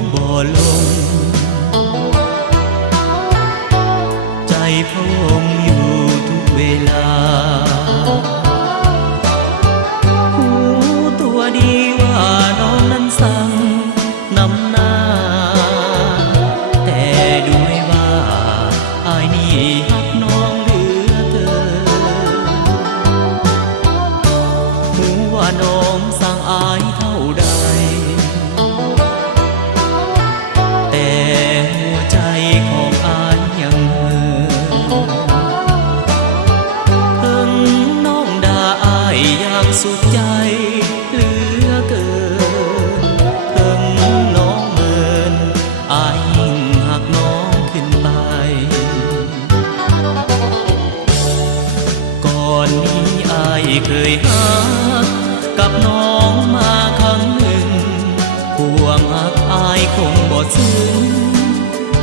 องบ่ลงใจพะวงอยู่ทุกเวลาหูตัวดีว่าน้องนั้นสั่งนำหน้าแต่ด้วยว่าอายนี่ฮักน้องเหลือเกินหูว่าน้องสั่งอายเท่าใดแต่หัวใจของอายยังเห่อเพิ่งน้องด่าอายอย่างสุดใจเหลือเกินเพิ่งน้องเมินอายยิ่งหักน้องขึ้นไปก่อนนี้อายเคยหักกับน้องมาครั้งหนึ่งความหักอายคงบ่ซึ้ง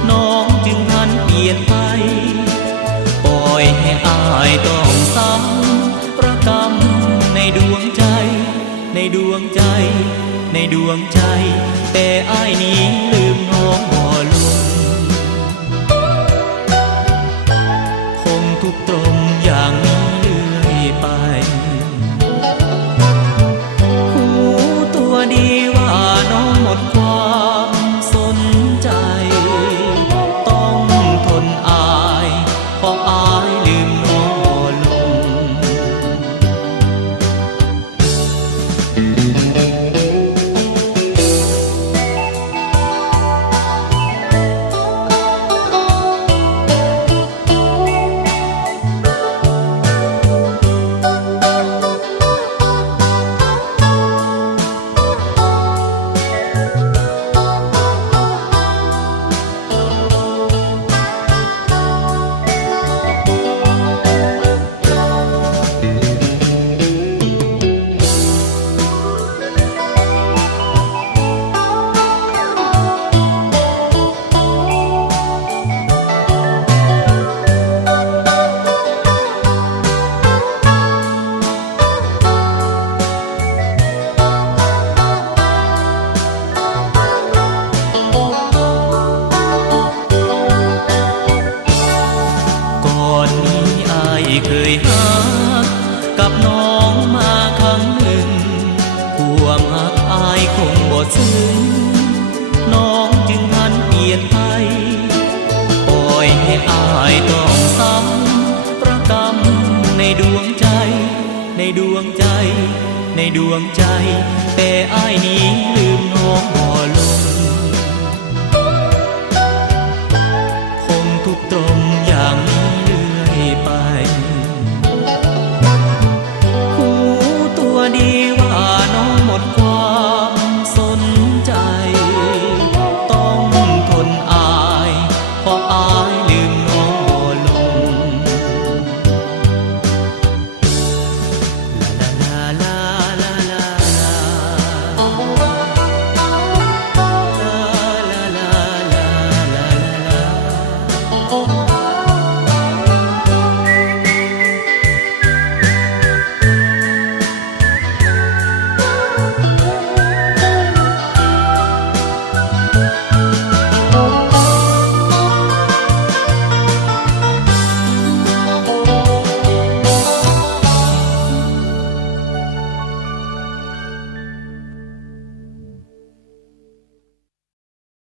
น้องจึงหันเปลี่ยนไปปล่อยให้อายต้องซ้ำประกำในดวงใจในดวงใจในดวงใจแต่อายนี้ลืมน้องบ่ลงคงทุกตรงอย่างนี้เรื่อยไปหูตัวดีว่าน้องหมดความสนใจต้องทนอายเพราะอายลืมน้องบ่ลงเคยหักกับน้องมาครั้งหนึ่งความหักอายคงบ่ซึ้งน้องจึงหันเปลี่ยนไปปล่อยให้อายต้องซ้ำประกำในดวงใจในดวงใจในดวงใจแต่อายนี้ลืมน้องบ่ล